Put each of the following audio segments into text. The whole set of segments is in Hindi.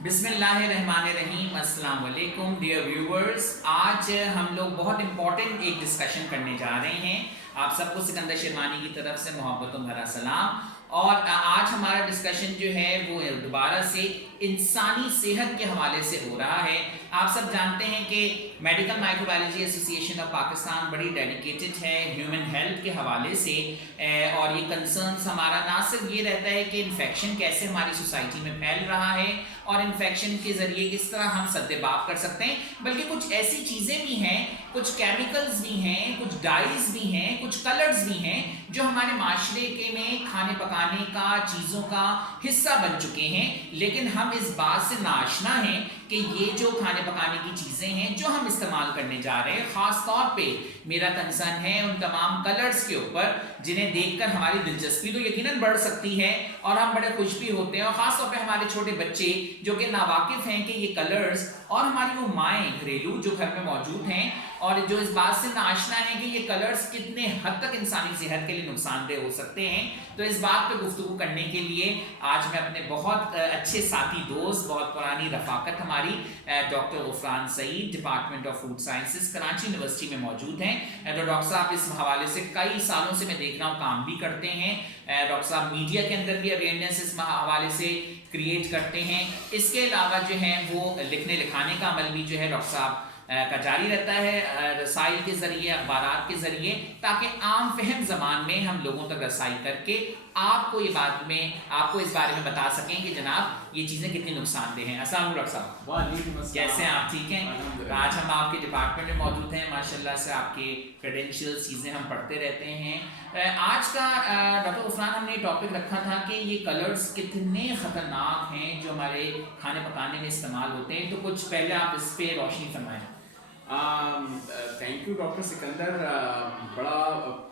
बिस्मिल्लाहिर्रहमानिर्रहीम, अस्सलाम वालेकुम डियर व्यूवर्स। आज हम लोग बहुत इंपॉर्टेंट एक डिस्कशन करने जा रहे हैं। आप सबको सिकंदर शिरवानी की तरफ से मोहब्बतों भरा सलाम। और आज हमारा डिस्कशन जो है वो दोबारा से इंसानी सेहत के हवाले से हो रहा है। आप सब जानते हैं कि medical microbiology association of Pakistan बड़ी डेडिकेटेड है ह्यूमन हेल्थ के हवाले से। और ये कंसर्न्स हमारा ना सिर्फ ये रहता है कि इन्फेक्शन कैसे हमारी सोसाइटी में फैल रहा है और इन्फेक्शन के ज़रिए किस तरह हम सद्देबाप कर सकते हैं, बल्कि कुछ ऐसी चीज़ें भी हैं, कुछ केमिकल्स भी हैं, कुछ डाइज भी हैं, कुछ कलर्स भी हैं जो हमारे माशरे के में खाने पकाने का चीज़ों का हिस्सा बन चुके हैं। लेकिन हम इस बात से नाआशना हैं कि ये जो खाने पकाने की चीज़ें हैं जो हम इस्तेमाल करने जा रहे हैं, ख़ास तौर पे मेरा कंसर्न है उन तमाम कलर्स के ऊपर जिन्हें देखकर हमारी दिलचस्पी तो यकीनन बढ़ सकती है और हम बड़े खुश भी होते हैं। और ख़ास तौर पे हमारे छोटे बच्चे जो कि नावाकिफ़ हैं कि ये कलर्स, और हमारी वो माएँ घरेलू जो घर में मौजूद हैं और जो इस बात से नाआशना है कि ये कलर्स कितने हद तक इंसानी सेहत के लिए नुकसानदेह हो सकते हैं। तो इस बात पे गुफ्तगू करने के लिए आज मैं अपने बहुत अच्छे साथी दोस्त, बहुत पुरानी रफाकत हमारी, doctor Ghufran Saeed, department of food sciences, Karachi University में मौजूद हैं। तो डॉक्टर साहब इस हवाले से कई सालों से मैं देख रहा हूँ काम भी करते हैं। डॉक्टर साहब मीडिया के अंदर भी अवेयरनेस इस हवाले से क्रिएट करते हैं। इसके अलावा जो है वो लिखने लिखाने का अमल भी जो है डॉक्टर साहब का जारी रहता है, रसाइल के ज़रिए, अखबारात के ज़रिए, ताकि आम फहम ज़बान में हम लोगों तक रसाई करके आपको इस बारे में बता सकें कि जनाब ये चीज़ें कितनी नुकसानदेह हैं। अस्सलाम वालेकुम डॉक्टर साहब, कैसे हैं आप? ठीक हैं। आज हम आपके डिपार्टमेंट में मौजूद हैं। माशाल्लाह से आपके क्रेडेंशियल्स चीज़ें हम पढ़ते रहते हैं। आज का डॉक्टर गुफरान हमने टॉपिक रखा था कि ये कलर्स कितने ख़तरनाक हैं जो हमारे खाने पकाने में इस्तेमाल होते हैं। तो कुछ पहले आप इस पर रोशनी फरमाएं। Thank you doctor Sikandar. बड़ा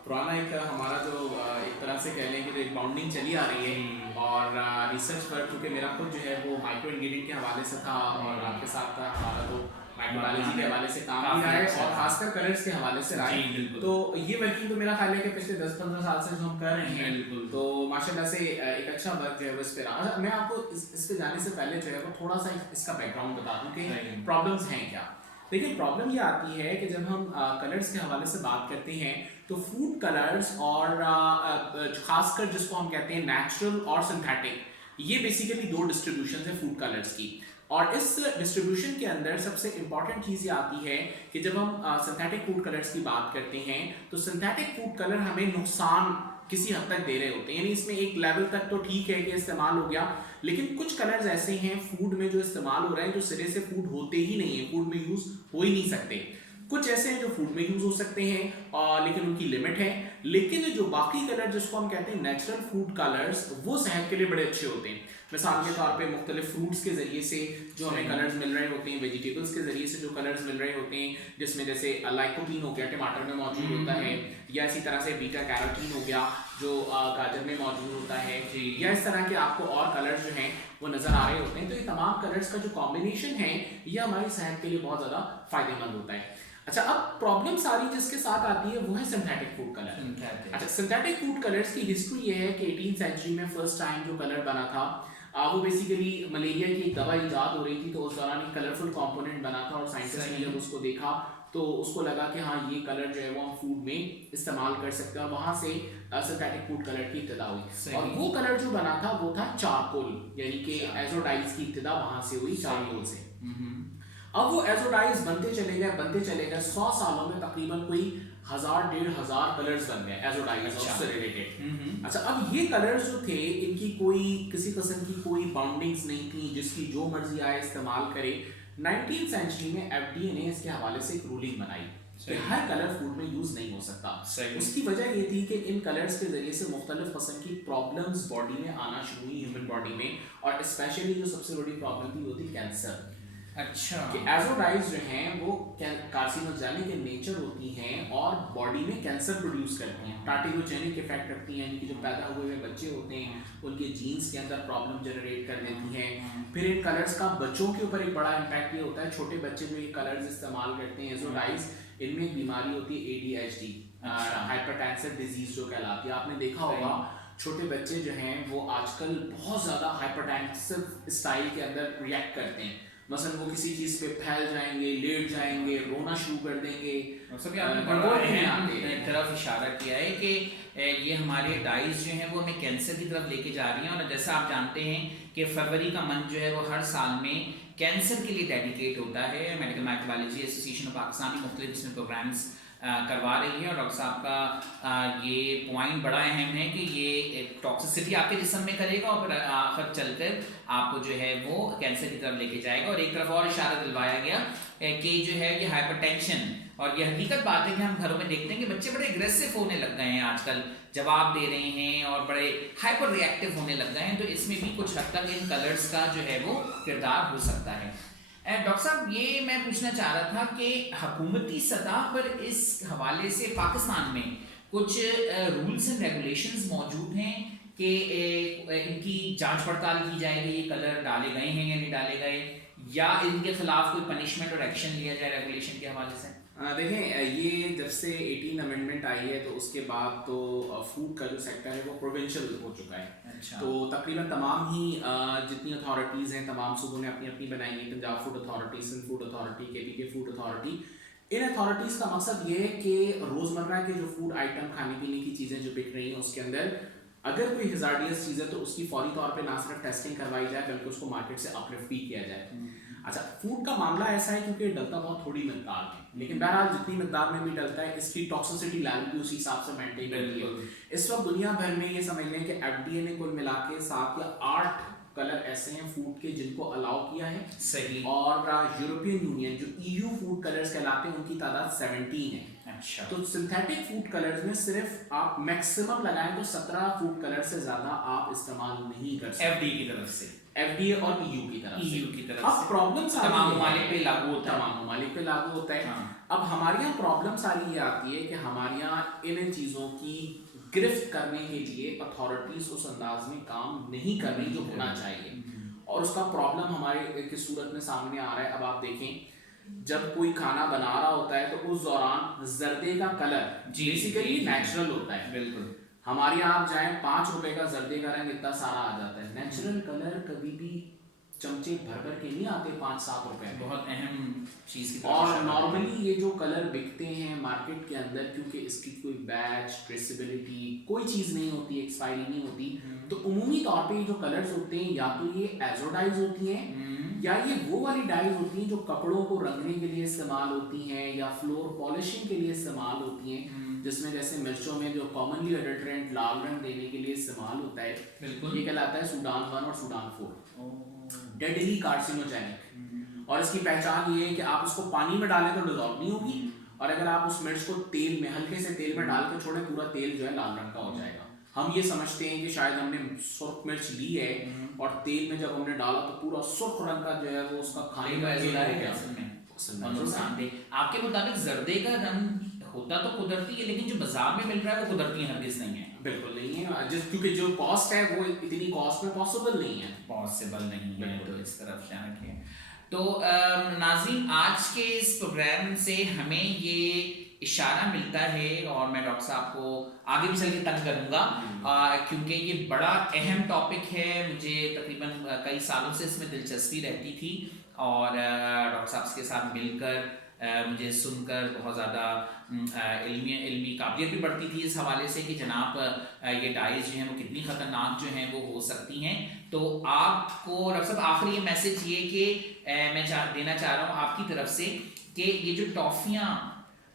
पुराना एक हमारा जो एक तरह से कह लें कि एक बाउंडिंग चली आ रही है और रिसर्च पर, क्योंकि मेरा खुद जो है वो माइक्रो इंग्रेडिएंट के हवाले से था और आपके साथ हमारा तो माइक्रोबायोलॉजी के हवाले से काम भी रहा है और खासकर कलर्स के हवाले से रहा है। तो ये वर्किंग तो मेरा ख्याल है कि पिछले 10-15 साल से जो हम कर रहे हैं, तो माशाल्लाह से एक अच्छा वर्क जो है वो इस पे रहा। मैं आपको इस पे जाने से पहले जो है वो थोड़ा सा इसका बैकग्राउंड बता दूं कि प्रॉब्लम्स हैं क्या। देखिए, प्रॉब्लम ये आती है कि जब हम कलर्स के हवाले से बात करते हैं तो फूड कलर्स और खासकर जिसको हम कहते हैं नेचुरल और सिंथेटिक, ये बेसिकली दो डिस्ट्रीब्यूशन है फूड कलर्स की। और इस डिस्ट्रीब्यूशन के अंदर सबसे इंपॉर्टेंट चीज़ ये आती है कि जब हम सिंथेटिक फूड कलर्स की बात करते हैं तो सिंथेटिक फूड कलर हमें नुकसान किसी हद तक दे रहे होते हैं। यानी इसमें एक लेवल तक तो ठीक है कि इस्तेमाल हो गया, लेकिन कुछ कलर्स ऐसे हैं फूड में जो इस्तेमाल हो रहे हैं जो सिरे से फूड होते ही नहीं है, फूड में यूज हो ही नहीं सकते। कुछ ऐसे हैं जो फूड में यूज हो सकते हैं लेकिन उनकी लिमिट है। लेकिन जो बाकी कलर जिसको हम कहते हैं नेचुरल फूड कलर्स, वो सेहत के लिए बड़े अच्छे होते हैं। मिसाल के तौर पे मुख्तलिफ फ्रूट्स के जरिए से जो हमें कलर्स मिल रहे होते हैं, वेजिटेबल्स के जरिए से जो कलर्स मिल रहे होते हैं, जिसमें जैसे लाइकोपीन हो गया, टमाटर में मौजूद होता है, या इसी तरह से बीटा कैरोटीन हो गया जो गाजर में मौजूद होता है, या इस तरह के आपको और कलर्स जो हैं वो नजर आ रहे होते हैं। तो ये तमाम कलर्स का जो कॉम्बिनेशन है ये हमारी सेहत के लिए बहुत ज़्यादा फायदेमंद होता है। अच्छा, अब प्रॉब्लम सारी जिसके साथ आती है वो है सिंथेटिक फूड कलर। अच्छा, सिंथेटिक फूड कलर्स की हिस्ट्री ये है कि 18th सेंचुरी में फर्स्ट टाइम जो कलर बना था वो बेसिकली मलेरिया की एक दवा इजाद हो रही थी, तो उस दौरान एक कलरफुल कंपोनेंट बना था और साइंटिस्ट ने जब उसको देखा तो उसको लगा कि हाँ ये कलर जो है वो हम फूड में इस्तेमाल कर सकते हैं और वहाँ से सिंथेटिक फूड कलर की इब्तिदा हुई। और वो कलर जो बना था वो था चारकोल, यानी कि एजोडाइज की इब्तिदा वहाँ से हुई, चारकोल से। अब वो एजोडाइज बनते चले गए 100 सालों में तकरीबन कोई 1000-1500 कलर्स बन गए एजोडाइज से रिलेटेड। अच्छा, अब ये कलर्स जो थे इनकी कोई किसी किस्म की कोई बाउंडिंग्स नहीं थी, जिसकी जो मर्जी आए इस्तेमाल करे। 19th सेंचुरी में FDA ने इसके हवाले से एक रूलिंग बनाई कि हर कलर फूड में यूज नहीं हो सकता। उसकी वजह ये थी कि इन कलर्स के जरिए से मुख्तलिफ किस्म की प्रॉब्लम्स बॉडी में आना शुरू हुई, ह्यूमन बॉडी में, और स्पेशली जो सबसे बड़ी प्रॉब्लम थी वो थी कैंसर। अच्छा, कि एजोडाइज जो हैं वो कार्सिनोजेनिक इन नेचर होती हैं और बॉडी में कैंसर प्रोड्यूस करती हैं, टार्टिगोजेनिक इफेक्ट रखती हैं, यानी कि जो पैदा हुए हुए बच्चे होते हैं उनके जीन्स के अंदर प्रॉब्लम जनरेट कर देती हैं। फिर इन कलर्स का बच्चों के ऊपर एक बड़ा इम्पैक्ट ये होता है, छोटे बच्चे जो ये कलर्स इस्तेमाल करते हैं एजोडाइज, इनमें एक बीमारी होती है ADHD, हाइपरटेंसिव डिजीज जो कहलाती है। आपने देखा होगा छोटे बच्चे जो हैं वो आजकल बहुत ज़्यादा हाइपरटेंसिव स्टाइल के अंदर रिएक्ट करते हैं। मसलन वो किसी चीज़ पे फैल जाएंगे, लेट जाएंगे, रोना शुरू कर देंगे। और सभी आपने बड़ा अहम तरफ इशारा किया है कि ये हमारे डाइज जो हैं वो हमें कैंसर की तरफ लेके जा रही हैं। और जैसा आप जानते हैं कि फरवरी का मंथ जो है वो हर साल में कैंसर के लिए डेडिकेट होता है। Medical microbiology association of Pakistan भी मुख्तलिफ इसमें प्रोग्राम्स करवा रही है। और डॉक्टर साहब का ये पॉइंट बड़ा अहम है कि ये टॉक्सिसिटी आपके जिस्म में करेगा और फिर आखिर चलकर आपको जो है वो कैंसर की तरफ लेके जाएगा। और एक तरफ और इशारा दिलवाया गया कि जो है ये हाइपरटेंशन, और ये हकीकत बात है कि हम घरों में देखते हैं कि बच्चे बड़े एग्रेसिव होने लग गए हैं आजकल, जवाब दे रहे हैं और बड़े हाइपर रिएक्टिव होने लग गए हैं। तो इसमें भी कुछ हद तक इन कलर्स का जो है वो किरदार हो सकता है। डॉक्टर साहब ये मैं पूछना चाह रहा था कि हुकूमती सतह पर इस हवाले से पाकिस्तान में कुछ रूल्स एंड रेगुलेशंस मौजूद हैं कि इनकी जांच पड़ताल की जाएगी, ये कलर डाले गए हैं या नहीं डाले गए, या इनके खिलाफ कोई पनिशमेंट और एक्शन लिया जाए रेगुलेशन के हवाले से? देखें, ये जब से 18 अमेंडमेंट आई है तो उसके बाद तो फूड का जो सेक्टर है वो प्रोविंशियल हो चुका है। अच्छा। तो तकरीबन तमाम ही जितनी अथॉरिटीज़ हैं, तमाम सूबों ने अपनी अपनी बनाई है। Punjab food authority, Sindh food authority, के फूड अथॉरिटी। इन अथॉरिटीज़ का मकसद ये है कि रोज़मर्रा के जो फूड आइटम, खाने पीने की चीज़ें जो बिक रही हैं उसके अंदर अगर कोई हिजार्डियस चीज़ है तो उसकी फौरी तौर पे ना सिर्फ टेस्टिंग करवाई जाए बल्कि उसको मार्केट से अपलिफ्ट भी किया जाए। अच्छा, फूड का मामला ऐसा है क्योंकि डलता बहुत थोड़ी मिकदार में, लेकिन बहरहाल जितनी मिकदार में भी डलता है इसकी टॉक्सिसिटी लेवल भी उसी हिसाब से मेंटेन करती है। इस वक्त दुनिया भर में ये समझ लें कि एफडीए ने कुल मिला के 7 या 8 कलर ऐसे हैं फूड के जिनको अलाउ किया है। सही। और यूरोपियन यूनियन जो ईयू फूड कलर्स कहलाते हैं उनकी तादाद 17 है। अच्छा। तो सिंथेटिक फूड कलर्स में सिर्फ आप मैक्सिमम लगाएं तो 17 फूड कलर से ज्यादा आप इस्तेमाल नहीं कर सकते एफडीए की तरफ से, एफडीए और ईयू की तरफ से। अब प्रॉब्लम तमाम ममालिक पे लागू होता है। तमाम ममालिक पे लागू होता है। हाँ। अब हमारे यहाँ प्रॉब्लम सारी ये आती है कि हमारे यहाँ इन चीज़ों की गिरफ्त करने के लिए अथॉरिटीज उस अंदाज में काम नहीं कर रही जो होना चाहिए, और उसका प्रॉब्लम हमारे की सूरत में सामने आ रहा है। अब आप देखें, जब कोई खाना बना रहा होता है तो उस दौरान जर्दे का कलर बेसिकली नेचुरल होता है। बिल्कुल। हमारे यहाँ आप जाएं 5 रुपए का जर्दे का रंग इतना सारा आ जाता है। नेचुरल कलर कभी भी चमचे भर भर के नहीं आते 5-7 रुपए में। बहुत अहम चीज की। और नॉर्मली ये जो कलर बिकते हैं मार्केट के अंदर, क्योंकि इसकी कोई बैच ट्रेसेबिलिटी कोई चीज़ नहीं होती, एक्सपायरी नहीं होती, तो उमूमी तौर पे ये जो कलर्स होते हैं या तो ये एजोडाइज होती हैं या ये वो वाली डाइज होती हैं जो कपड़ों को रंगने के लिए इस्तेमाल होती हैं या फ्लोर पॉलिशिंग के लिए इस्तेमाल होती हैं, जिसमें जैसे मिर्चों में जो कॉमनली अडल्ट्रेंट लाल रंग देने के लिए इस्तेमाल होता है, ये कहलाता है सूडान 1 और सूडान 4, डेडली कार्सिनोजेनिक। और इसकी पहचान ये है कि आप उसको पानी में डालें तो डिजॉल्व नहीं होगी, और अगर आप उस मिर्च को तेल में, हल्के से तेल में डाल के छोड़ें, पूरा तेल जो है लाल रंग का हो जाएगा। हम ये समझते हैं कि शायद हमने सुर्ख मिर्च ली है और तेल में जब हमने डाला तो पूरा सुर्ख रंग का जो है वो उसका खाने का नुकसानदेह। आपके मुताबिक जर्दे का रंग होता तो कुदरती है, लेकिन जो बाजार में मिल रहा है वो कुदरती हरगिज नहीं है। बिल्कुल नहीं है, जिस क्योंकि जो कॉस्ट है वो इतनी कॉस्ट में पॉसिबल नहीं है, पॉसिबल नहीं है। तो इस तरफ ध्यान रखिए। तो नाज़रीन, आज के इस प्रोग्राम से हमें ये इशारा मिलता है, और मैं डॉक्टर साहब को आगे भी चल के तंग करूँगा क्योंकि ये बड़ा अहम टॉपिक है। मुझे तकरीबन कई सालों से इसमें दिलचस्पी रहती थी, और डॉक्टर साहब के साथ मिलकर मुझे सुनकर बहुत ज़्यादा इल्मी काबिलियत भी बढ़ती थी इस हवाले से कि जनाब ये डाइज जो हैं वो कितनी ख़तरनाक जो हैं वो हो सकती हैं। तो आपको डॉक्टर साहब आखिरी ये मैसेज ये कि मैं देना चाह रहा हूँ आपकी तरफ से कि ये जो टॉफ़ियाँ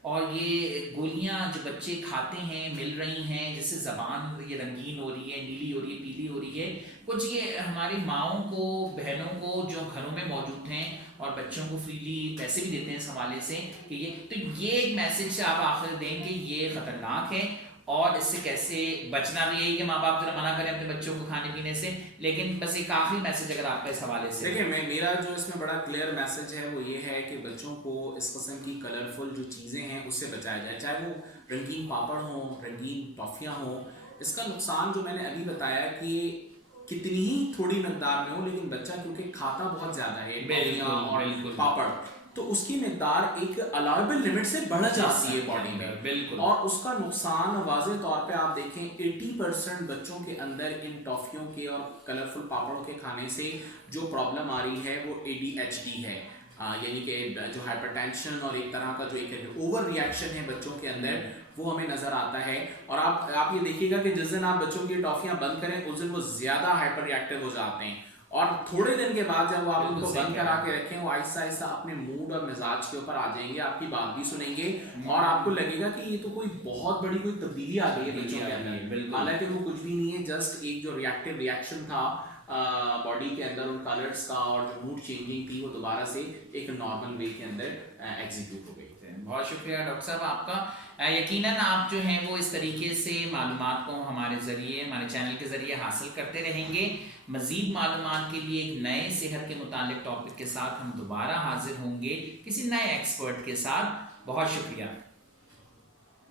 और ये गोलियां जो बच्चे खाते हैं मिल रही हैं, जिससे ज़बान ये रंगीन हो रही है, नीली हो रही है, पीली हो रही है, कुछ ये हमारी माओं को, बहनों को जो घरों में मौजूद हैं और बच्चों को फ्रीली पैसे भी देते हैं इस हवाले से कि ये एक मैसेज आप आखिर दें कि ये ख़तरनाक है और इससे कैसे बचना भी। यही कि माँ बाप जरा मना करें अपने बच्चों को खाने पीने से, लेकिन बस एक आखिरी मैसेज अगर आपका इस हवाले से। देखिए, मेरा जो इसमें बड़ा क्लियर मैसेज है वो ये है कि बच्चों को इस किस्म की कलरफुल जो चीज़ें हैं उससे बचाया जाए, चाहे वो रंगीन पापड़ हों, रंगीन टॉफ़ियाँ हों। इसका नुकसान जो मैंने अभी बताया कि कितनी ही थोड़ी मकदार में हो, लेकिन बच्चा क्योंकि खाता बहुत ज़्यादा है और पापड़, तो उसकी मिकदार एक अलाउेबल लिमिट से बढ़ जाती है बॉडी में, बिल्कुल। और उसका नुकसान वाज़ेह तौर पे आप देखें 80% बच्चों के अंदर इन टॉफियों के और कलरफुल पापड़ों के खाने से जो प्रॉब्लम आ रही है वो ADHD है, यानी कि जो हाइपरटेंशन और एक तरह का जो एक ओवर रिएक्शन है बच्चों के अंदर, वो हमें नज़र आता है। और आप ये देखिएगा कि जिस दिन आप बच्चों की टॉफियाँ बंद करें उस दिन वो ज़्यादा हाइपर रिएक्टिव हो जाते हैं, और थोड़े दिन के बाद जब आप उनको बंद करा के रखें वो आहिस्ता आहिस्ता अपने मूड और मिजाज के ऊपर आ जाएंगे, आपकी बात भी सुनेंगे और आपको लगेगा कि ये तो कोई बहुत बड़ी कोई तब्दीली आ गई है बच्चों के अंदर, हालांकि वो कुछ भी नहीं है, जस्ट एक जो रिएक्टिव रिएक्शन था बॉडी के अंदर उन कलर्स का और जो मूड चेंजिंग थी वो दोबारा से एक नॉर्मल वे के अंदर एग्जीक्यूट हो गई। बहुत शुक्रिया डॉक्टर साहब आपका। यकीनन आप जो हैं वो इस तरीके से मालूमात को हमारे ज़रिए, हमारे चैनल के ज़रिए हासिल करते रहेंगे। मज़ीद मालूमात के लिए एक नए सेहत के मुतालिक टॉपिक के साथ हम दोबारा हाजिर होंगे किसी नए एक्सपर्ट के साथ। बहुत शुक्रिया।